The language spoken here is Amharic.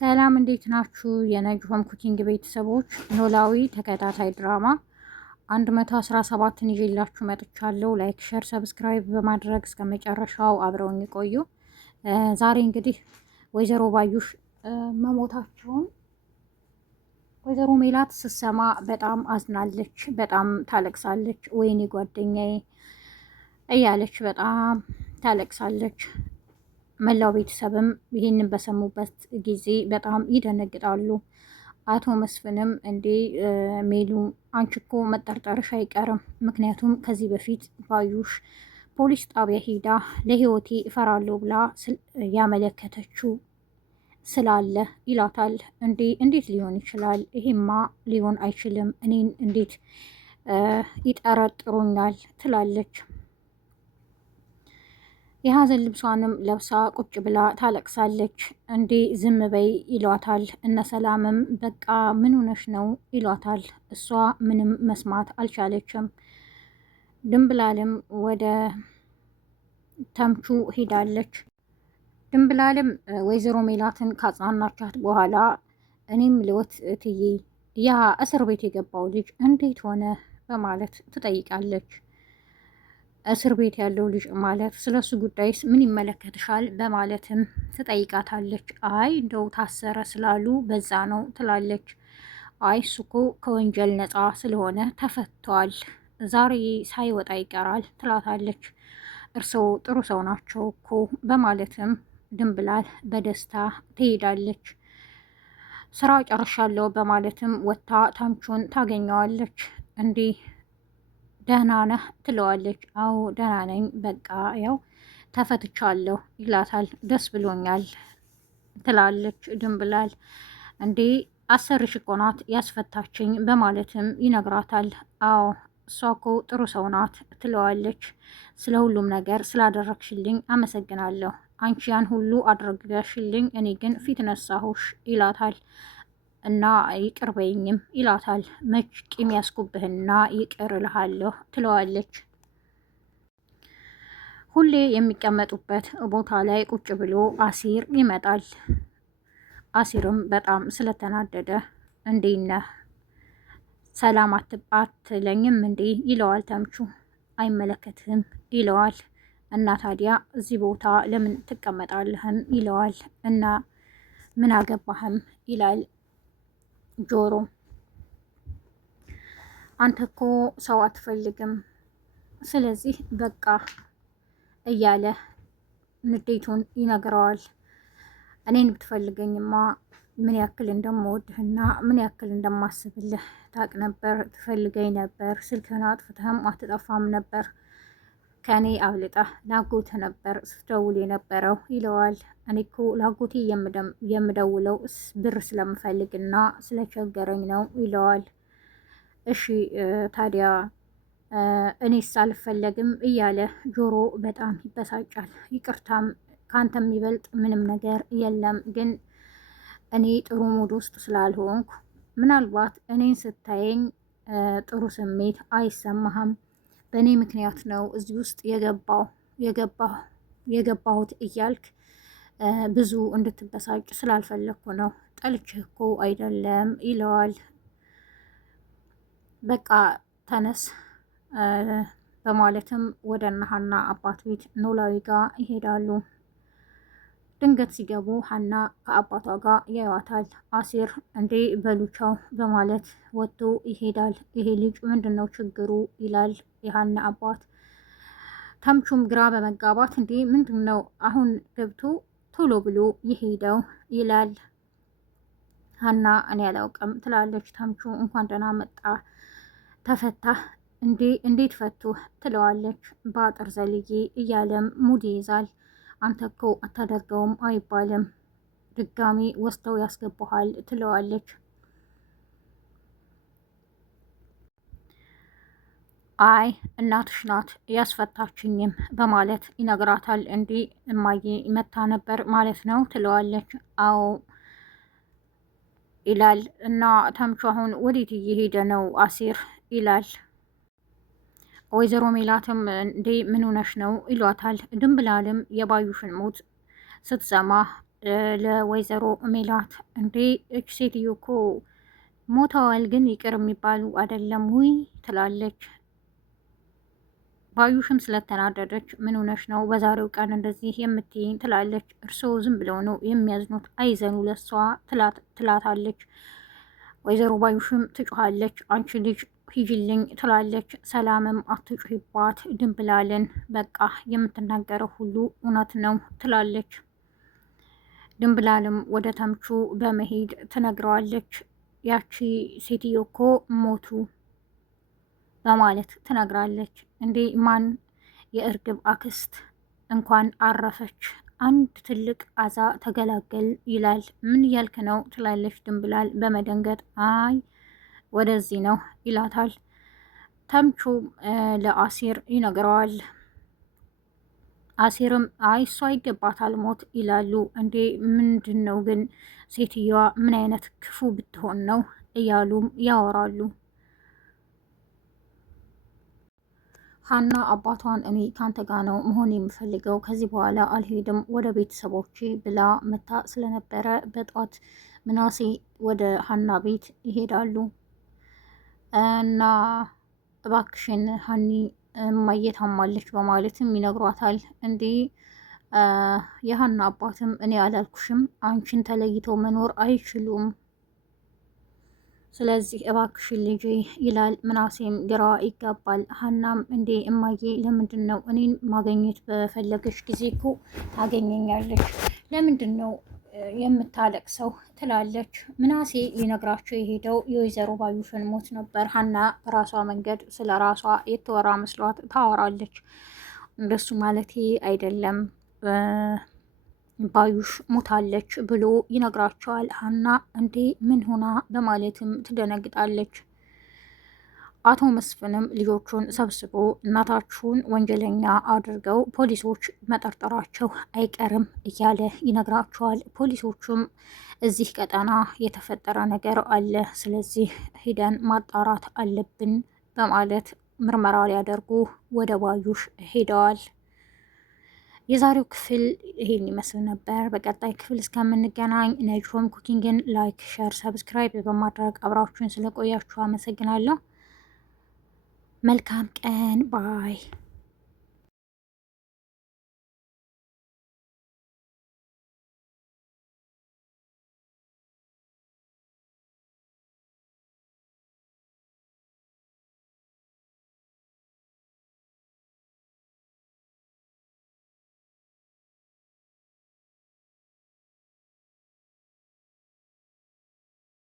ሰላም እንዴት ናችሁ? የነጅሆም ኩኪንግ ቤተሰቦች ኖላዊ ተከታታይ ድራማ 117ን ይዤላችሁ መጥቻለሁ። ላይክ፣ ሸር፣ ሰብስክራይብ በማድረግ እስከ መጨረሻው አብረውኝ ቆዩ። ዛሬ እንግዲህ ወይዘሮ ባዩሽ መሞታቸውን ወይዘሮ ሜላት ስትሰማ በጣም አዝናለች፣ በጣም ታለቅሳለች። ወይኔ ጓደኛዬ እያለች በጣም ታለቅሳለች። መላው ቤተሰብም ይህንን በሰሙበት ጊዜ በጣም ይደነግጣሉ። አቶ መስፍንም እንዴ ሜሉ አንቺ እኮ መጠርጠርሽ አይቀርም፣ ምክንያቱም ከዚህ በፊት ባዩሽ ፖሊስ ጣቢያ ሂዳ ለህይወቴ እፈራለሁ ብላ ያመለከተችው ስላለ ይላታል። እንዴት ሊሆን ይችላል? ይሄማ ሊሆን አይችልም። እኔን እንዴት ይጠረጥሩኛል? ትላለች። የሀዘን ልብሷንም ለብሳ ቁጭ ብላ ታለቅሳለች። እንዴ ዝም በይ ይሏታል። እነ ሰላምም በቃ ምን ሆነሽ ነው ይሏታል። እሷ ምንም መስማት አልቻለችም። ድንብላልም ወደ ተምቹ ሄዳለች። ድንብላልም ወይዘሮ ሜላትን ካጽናናቻት በኋላ እኔም ልወት እትዬ ያ እስር ቤት የገባው ልጅ እንዴት ሆነ በማለት ትጠይቃለች። እስር ቤት ያለው ልጅ ማለት ስለሱ ጉዳይስ ምን ይመለከትሻል? በማለትም ትጠይቃታለች። አይ እንደው ታሰረ ስላሉ በዛ ነው ትላለች። አይ እሱ እኮ ከወንጀል ነፃ ስለሆነ ተፈቷል፣ ዛሬ ሳይወጣ ይቀራል ትላታለች። እርስዎ ጥሩ ሰው ናቸው እኮ በማለትም ድንብላል በደስታ ትሄዳለች። ስራ ጨርሻለሁ በማለትም ወጥታ ታምቹን ታገኘዋለች። እንዲህ ደህና ነህ ትለዋለች። አዎ ደህና ነኝ፣ በቃ ያው ተፈትቻለሁ ይላታል። ደስ ብሎኛል ትላለች ድንብላል። እንዴ አሰርሽ እኮ ናት ያስፈታችኝ በማለትም ይነግራታል። አዎ እሷ እኮ ጥሩ ሰው ናት ትለዋለች። ስለ ሁሉም ነገር ስላደረግሽልኝ አመሰግናለሁ፣ አንቺ ያን ሁሉ አድርገሽልኝ እኔ ግን ፊት ነሳሁሽ ይላታል። እና ይቅር በይኝም ይላታል። መች ቂም ያስኩብህና ይቅር እልሃለሁ ትለዋለች። ሁሌ የሚቀመጡበት ቦታ ላይ ቁጭ ብሎ አሲር ይመጣል። አሲርም በጣም ስለተናደደ እንዴት ነህ ሰላም አትለኝም እንዴ ይለዋል። ተምቹ አይመለከትህም ይለዋል። እና ታዲያ እዚህ ቦታ ለምን ትቀመጣለህም ይለዋል። እና ምን አገባህም ይላል ጆሮ። አንተ እኮ ሰው አትፈልግም፣ ስለዚህ በቃ እያለ ንዴቱን ይነግረዋል። እኔን ብትፈልገኝማ ምን ያክል እንደምወድህና ምን ያክል እንደማስብልህ ታውቅ ነበር፣ ትፈልገኝ ነበር፣ ስልክህን አጥፍተህም አትጠፋም ነበር፣ ከእኔ አብልጠህ ላጎትህ ነበር ስትደውል የነበረው ይለዋል። እኔ እኮ ላጎቴ የምደውለው ብር ስለምፈልግና ስለቸገረኝ ነው ይለዋል። እሺ ታዲያ እኔስ አልፈለግም እያለ ጆሮ በጣም ይበሳጫል። ይቅርታም ካንተ የሚበልጥ ምንም ነገር የለም፣ ግን እኔ ጥሩ ሙድ ውስጥ ስላልሆንኩ ምናልባት እኔን ስታየኝ ጥሩ ስሜት አይሰማህም፣ በእኔ ምክንያት ነው እዚህ ውስጥ የገባሁት እያልክ ብዙ እንድትበሳጭ ስላልፈለግኩ ነው፣ ጠልቼህ እኮ አይደለም ይለዋል። በቃ ተነስ በማለትም ወደ እነ ሀና አባት ቤት ኖላዊ ጋር ይሄዳሉ። ድንገት ሲገቡ ሀና ከአባቷ ጋር ያዩዋታል። አሲር እንዴ በሉቻው በማለት ወጥቶ ይሄዳል። ይሄ ልጅ ምንድን ነው ችግሩ ይላል የሀና አባት። ተምቹም ግራ በመጋባት እንዴ ምንድን ነው አሁን ገብቶ ቶሎ ብሎ ይሄደው ይላል። ሀና እኔ አላውቅም ትላለች። ተምቹ እንኳን ደህና መጣ ተፈታ እንዴት ፈቱ ትለዋለች። በአጥር ዘልዬ እያለም ሙድ ይይዛል። አንተ እኮ አታደርገውም አይባልም፣ ድጋሚ ወስደው ያስገባሃል ትለዋለች። አይ እናትሽ ናት ያስፈታችኝም በማለት ይነግራታል። እንዲህ እማዬ መታ ነበር ማለት ነው ትለዋለች። አዎ ይላል። እና ተምቹ አሁን ወዴት እየሄደ ነው አሲር ይላል። ወይዘሮ ሜላትም እንዴ ምን ሆነሽ ነው ይሏታል። ድንብላልም የባዩሽን ሞት ስትሰማ ለወይዘሮ ሜላት እንዴ እች ሴትዮ እኮ ሞተዋል፣ ግን ይቅር የሚባሉ አይደለም ውይ ትላለች። ባዩሽም ስለተናደደች ምን ሆነሽ ነው በዛሬው ቀን እንደዚህ የምትይኝ ትላለች። እርስዎ ዝም ብለው ነው የሚያዝኑት፣ አይዘኑ ለሷ ትላታለች። ወይዘሮ ባዩሽም ትጮኻለች። አንቺ ልጅ ሂጂልኝ ትላለች። ሰላምም አትጩሂባት ድንብላልን፣ በቃ የምትናገረው ሁሉ እውነት ነው ትላለች። ድንብላልም ወደ ተምቹ በመሄድ ትነግረዋለች። ያቺ ሴትዮ እኮ ሞቱ በማለት ትነግራለች። እንዴ ማን? የእርግብ አክስት እንኳን አረፈች፣ አንድ ትልቅ አዛ ተገላገል ይላል። ምን እያልክ ነው ትላለች ድንብላል በመደንገጥ። አይ ወደዚህ ነው ይላታል። ተምቹ ለአሲር ይነግረዋል። አሲርም አይ እሷ ይገባታል ሞት ይላሉ። እንዴ ምንድን ነው ግን ሴትየዋ ምን አይነት ክፉ ብትሆን ነው እያሉም ያወራሉ። ሀና አባቷን እኔ ካንተ ጋር ነው መሆን የምፈልገው፣ ከዚህ በኋላ አልሄድም ወደ ቤተሰቦቼ ብላ መታ ስለነበረ በጧት ምናሴ ወደ ሀና ቤት ይሄዳሉ እና እባክሽን ሀኒ እማዬ ታማለች በማለትም ይነግሯታል። እንዴ የሀና አባትም እኔ አላልኩሽም አንቺን ተለይተው መኖር አይችሉም፣ ስለዚህ እባክሽን ልጄ ይላል። ምናሴም ግራ ይጋባል። ሀናም እንዴ እማዬ ለምንድን ነው እኔን ማገኘት በፈለገች ጊዜ እኮ ታገኘኛለች፣ ለምንድን ነው የምታለቅሰው ትላለች። ምናሴ ሊነግራቸው የሄደው የወይዘሮ ባዩሽን ሞት ነበር። ሀና በራሷ መንገድ ስለ ራሷ የተወራ መስሏት ታወራለች። እንደሱ ማለቴ አይደለም ባዩሽ ሞታለች ብሎ ይነግራቸዋል። ሀና እንዴ ምን ሆና በማለትም ትደነግጣለች። አቶ መስፍንም ልጆቹን ሰብስቦ እናታችሁን ወንጀለኛ አድርገው ፖሊሶች መጠርጠራቸው አይቀርም እያለ ይነግራቸዋል። ፖሊሶቹም እዚህ ቀጠና የተፈጠረ ነገር አለ፣ ስለዚህ ሂደን ማጣራት አለብን በማለት ምርመራ ሊያደርጉ ወደ ባዩሽ ሄደዋል። የዛሬው ክፍል ይሄን ይመስል ነበር። በቀጣይ ክፍል እስከምንገናኝ ነጅሆም ኩኪንግን ላይክ፣ ሸር፣ ሰብስክራይብ በማድረግ አብራችሁን ስለቆያችሁ አመሰግናለሁ። መልካም ቀን ባይ